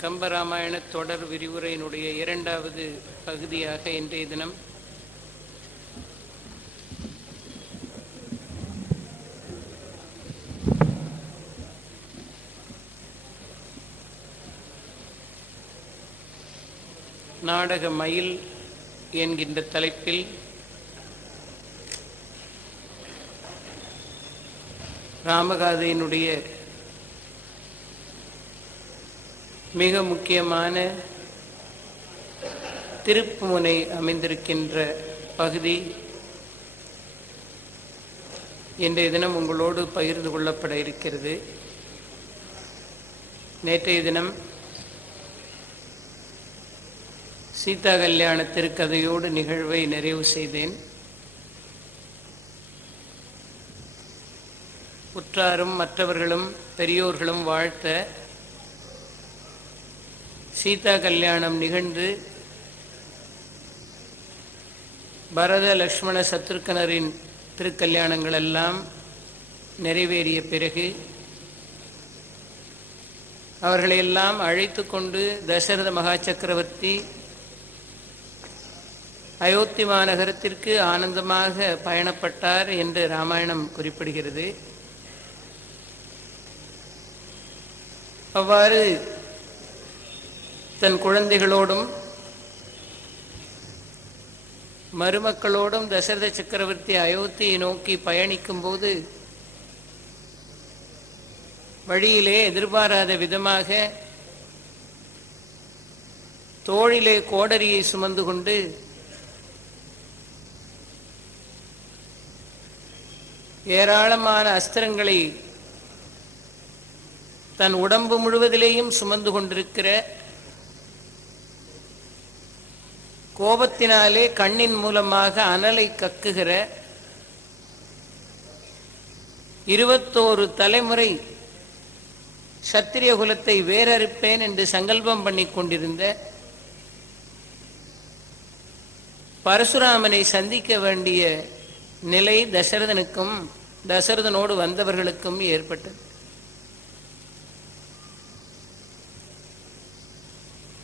கம்பராமாயண தொடர் விரிவுரையினுடைய இரண்டாவது பகுதியாக இன்றைய தினம் நாடக மயில் என்கின்ற தலைப்பில் ராமகாதையினுடைய மிக முக்கியமான திருப்புமுனை அமைந்திருக்கின்ற பகுதி இன்றைய தினம் உங்களோடு பகிர்ந்து கொள்ளப்பட இருக்கிறது. நேற்றைய தினம் சீதா கல்யாண திருக்கதையோடு நிகழ்வை நிறைவு செய்தேன். உற்றாரும் மற்றவர்களும் பெரியோர்களும் வாழ்த்த சீதா கல்யாணம் நிகழ்ந்து பரத லக்ஷ்மண சத்ருக்கனரின் திருக்கல்யாணங்கள் எல்லாம் நிறைவேறிய பிறகு அவர்களையெல்லாம் அழைத்து கொண்டு தசரத மகா சக்கரவர்த்தி அயோத்தி மாநகரத்திற்கு ஆனந்தமாக பயணப்பட்டார் என்று ராமாயணம் குறிப்பிடுகிறது. அவ்வாறு தன் குழந்தைகளோடும் மருமக்களோடும் தசரத சக்கரவர்த்தி அயோத்தியை நோக்கி பயணிக்கும் போது வழியிலே எதிர்பாராத விதமாக தோளிலே கோடரியை சுமந்து கொண்டு ஏராளமான அஸ்திரங்களை தன் உடம்பு முழுவதிலேயும் சுமந்து கொண்டிருக்கிற கோபத்தினாலே கண்ணின் மூலமாக அனலை கக்குகிற இருபத்தோரு தலைமுறை சத்திரிய குலத்தை வேறறுப்பேன் என்று சங்கல்பம் பண்ணி கொண்டிருந்த பரசுராமனை சந்திக்க வேண்டிய நிலை தசரதனுக்கும் தசரதனோடு வந்தவர்களுக்கும் ஏற்பட்டது.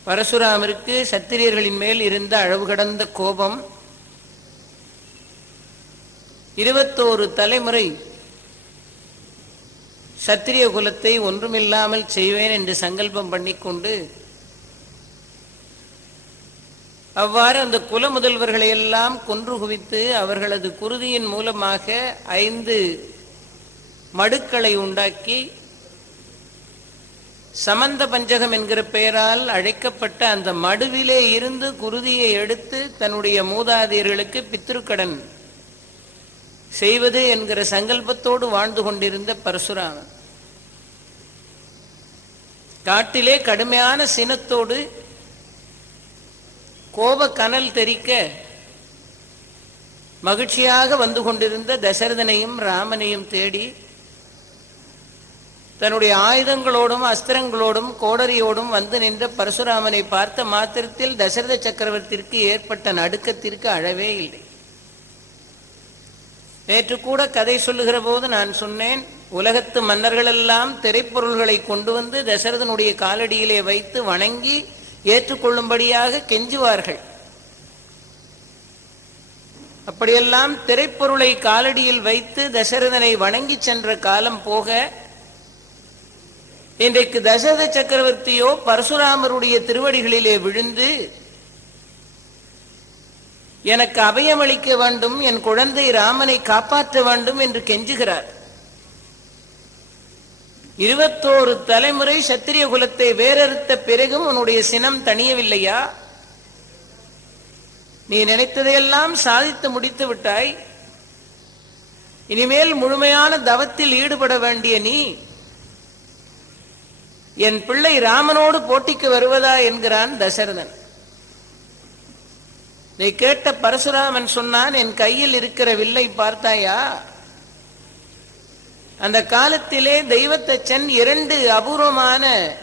பரசுராமருக்கு சத்திரியர்களின் மேல் இருந்த அளவு கடந்த கோபம் இருபத்தோரு தலைமுறை சத்திரிய குலத்தை ஒன்றுமில்லாமல் செய்வேன் என்று சங்கல்பம் பண்ணிக்கொண்டு அவ்வாறு அந்த குல முதல்வர்களை எல்லாம் கொன்று குவித்து அவர்களது குருதியின் மூலமாக ஐந்து மடுக்களை உண்டாக்கி சமந்த பஞ்சகம் என்கிற பெயரால் அழைக்கப்பட்ட அந்த மடுவிலே இருந்து குருதியை எடுத்து தன்னுடைய மூதாதையர்களுக்கு பித்திருக்கடன் செய்வது என்கிற சங்கல்பத்தோடு வாழ்ந்து கொண்டிருந்த பரசுராமன். காட்டிலே கடுமையான சினத்தோடு கோப கனல் தெரிக்க மகிழ்ச்சியாக வந்து கொண்டிருந்த தசரதனையும் ராமனையும் தேடி தன்னுடைய ஆயுதங்களோடும் அஸ்திரங்களோடும் கோடரியோடும் வந்து நின்ற பரசுராமனை பார்த்த மாத்திரத்தில் தசரத சக்கரவர்த்திற்கு ஏற்பட்ட நடுக்கத்திற்கு அழவே இல்லை. நேற்று கூட கதை சொல்லுகிற போது நான் சொன்னேன் உலகத்து மன்னர்களெல்லாம் திரைப்பொருள்களை கொண்டு வந்து தசரதனுடைய காலடியிலே வைத்து வணங்கி ஏற்றுக்கொள்ளும்படியாக கெஞ்சுவார்கள். அப்படியெல்லாம் திரைப்பொருளை காலடியில் வைத்து தசரதனை வணங்கி சென்ற காலம் போக இன்றைக்கு தசரத சக்கரவர்த்தியோ பரசுராமருடைய திருவடிகளிலே விழுந்து எனக்கு அபயமளிக்க வேண்டும் என் குழந்தை ராமனை காப்பாற்ற வேண்டும் என்று கெஞ்சுகிறார். இருபத்தோரு தலைமுறை சத்திரிய குலத்தை வேறறுத்த பிறகும் உன்னுடைய சினம் தணியவில்லையா? நீ நினைத்ததையெல்லாம் சாதித்து முடித்து விட்டாய். இனிமேல் முழுமையான தவத்தில் ஈடுபட வேண்டிய நீ என் பிள்ளை ராமனோடு போட்டிக்கு வருவதா என்கிறான் தசரதன். இதை கேட்ட பரசுராமன் சொன்னான் என் கையில் இருக்கிற வில்லை பார்த்தாயா? அந்த காலத்திலே தெய்வத்தச்சன் இரண்டு அபூர்வமான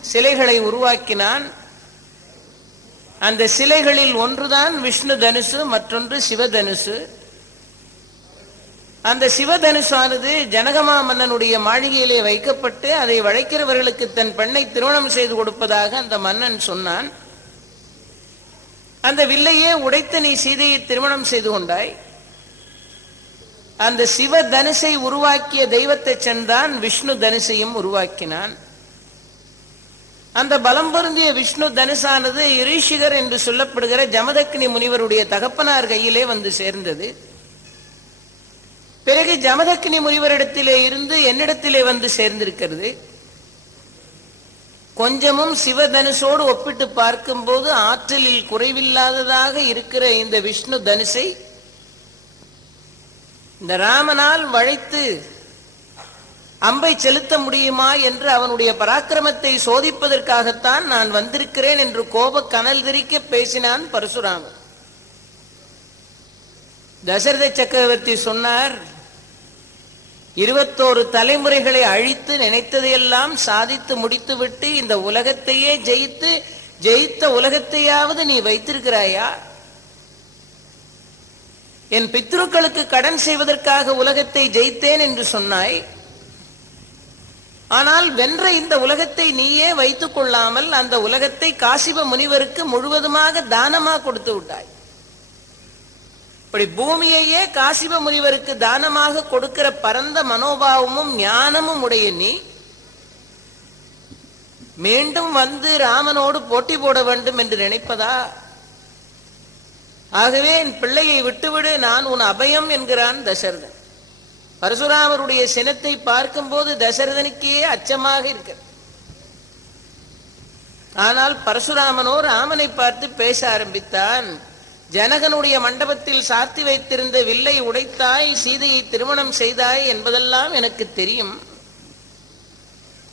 சிலைகளை உருவாக்கினான். அந்த சிலைகளில் ஒன்றுதான் விஷ்ணு தனுசு மற்றொன்று சிவதனுசு. அந்த சிவதனுஷானது ஜனகமா மன்னனுடைய மாளிகையிலே வைக்கப்பட்டு அதை வளைக்கிறவர்களுக்கு தன் பெண்ணை திருமணம் செய்து கொடுப்பதாக அந்த மன்னன் சொன்னான். அந்த வில்லையே உடைத்து நீ சீதையை திருமணம் செய்து கொண்டாய். அந்த சிவ தனுசை உருவாக்கிய தெய்வத்தை சென்றான் விஷ்ணு தனுசையும் உருவாக்கினான். அந்த பலம் பொருந்திய விஷ்ணு தனுசானது இரிஷிகர் என்று சொல்லப்படுகிற ஜமதக்னி முனிவருடைய தகப்பனார் கையிலே வந்து சேர்ந்தது. பிறகு ஜமதக்னி முனிவரிடத்திலே இருந்து என்னிடத்திலே வந்து சேர்ந்திருக்கிறது. கொஞ்சமும் சிவதனுசோடு ஒப்பிட்டு பார்க்கும்போது ஆற்றலில் குறைவில்லாததாக இருக்கிற இந்த விஷ்ணு தனுசை இந்த ராமனால் வழைத்து அம்பை செலுத்த முடியுமா என்று அவனுடைய பராக்கிரமத்தை சோதிப்பதற்காகத்தான் நான் வந்திருக்கிறேன் என்று கோப கனல் திரிக்க பேசினான் பரசுராமன். தசரத சக்கரவர்த்தி சொன்னார் இருபத்தோரு தலைமுறைகளை அழித்து நினைத்ததையெல்லாம் சாதித்து முடித்துவிட்டு இந்த உலகத்தையே ஜெயித்து ஜெயித்த உலகத்தையாவது நீ வைத்திருக்கிறாயா? என் பித்ருக்களுக்கு கடன் செய்வதற்காக உலகத்தை ஜெயித்தேன் என்று சொன்னாய். ஆனால் வென்ற இந்த உலகத்தை நீயே வைத்துக் கொள்ளாமல் அந்த உலகத்தை காசிப முனிவருக்கு முழுவதுமாக தானமாக கொடுத்து விட்டாய். இப்படி பூமியையே காசிப முனிவருக்கு தானமாக கொடுக்கிற பரந்த மனோபாவமும் ஞானமும் உடைய நீ மீண்டும் வந்து ராமனோடு போட்டி போட வேண்டும் என்று நினைப்பதா? ஆகவே என் பிள்ளையை விட்டுவிடு நான் உன் அபயம் என்கிறான் தசரதன். பரசுராமருடைய சினத்தை பார்க்கும்போது தசரதனுக்கே அச்சமாக இருக்க. ஆனால் பரசுராமனோ ராமனை பார்த்து பேச ஆரம்பித்தான். ஜனகனுடைய மண்டபத்தில் சாத்தி வைத்திருந்த வில்லை உடைத்தாய் சீதையை திருமணம் செய்தாய் என்பதெல்லாம் எனக்கு தெரியும்.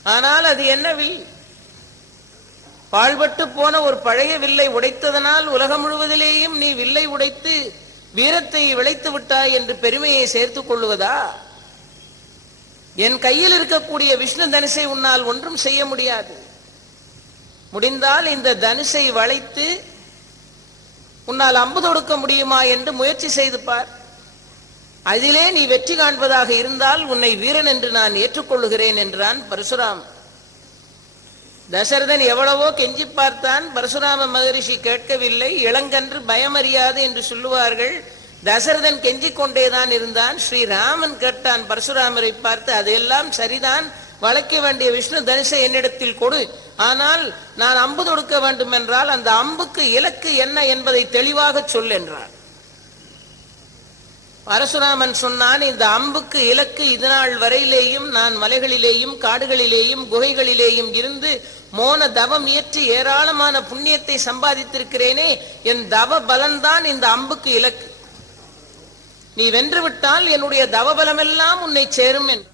ஆனால் அது என்ன வில்? பாழ்பட்டு போன ஒரு பழைய வில்லை உடைத்ததனால் உலகம் முழுவதிலேயும் நீ வில்லை உடைத்து வீரத்தை விளைத்து விட்டாய் என்று பெருமையை சேர்த்துக் கொள்வதா என் கையில் இருக்கக்கூடிய விஷ்ணு தனுசை உன்னால் ஒன்றும் செய்ய முடியாது. முடிந்தால் இந்த தனுசை வளைத்து உன்னால் அம்பு தொடுக்க முடியுமா என்று முயற்சி செய்து பார். அதிலே நீ வெற்றி காண்பதாக இருந்தால் உன்னை வீரன் என்று நான் ஏற்றுக்கொள்ளுகிறேன் என்றான் பரசுராம் தசரதன் எவ்வளவோ கெஞ்சி பார்த்தான். பரசுராம மகரிஷி கேட்கவில்லை. இளங்கன்று பயமறியாது என்று சொல்லுவார்கள். தசரதன் கெஞ்சிக் கொண்டேதான் இருந்தான். ஸ்ரீராமன் கேட்டான் பரசுராமரை பார்த்து அதையெல்லாம் சரிதான். வளைக்க வேண்டிய விஷ்ணு தனுசை என்னிடத்தில் கொடு. ஆனால் நான் அம்பு தொடுக்க வேண்டும் என்றால் அந்த அம்புக்கு இலக்கு என்ன என்பதை தெளிவாக சொல் என்றார். பரசுராமன் சொன்னான் இந்த அம்புக்கு இலக்கு இதுநாள் வரையிலேயும் நான் மலைகளிலேயும் காடுகளிலேயும் குகைகளிலேயும் இருந்து மோன தவம் இயற்றி ஏராளமான புண்ணியத்தை சம்பாதித்திருக்கிறேனே என் தவ பலன்தான் இந்த அம்புக்கு இலக்கு. நீ வென்றுவிட்டால் என்னுடைய தவபலமெல்லாம் உன்னை சேரும் என்று.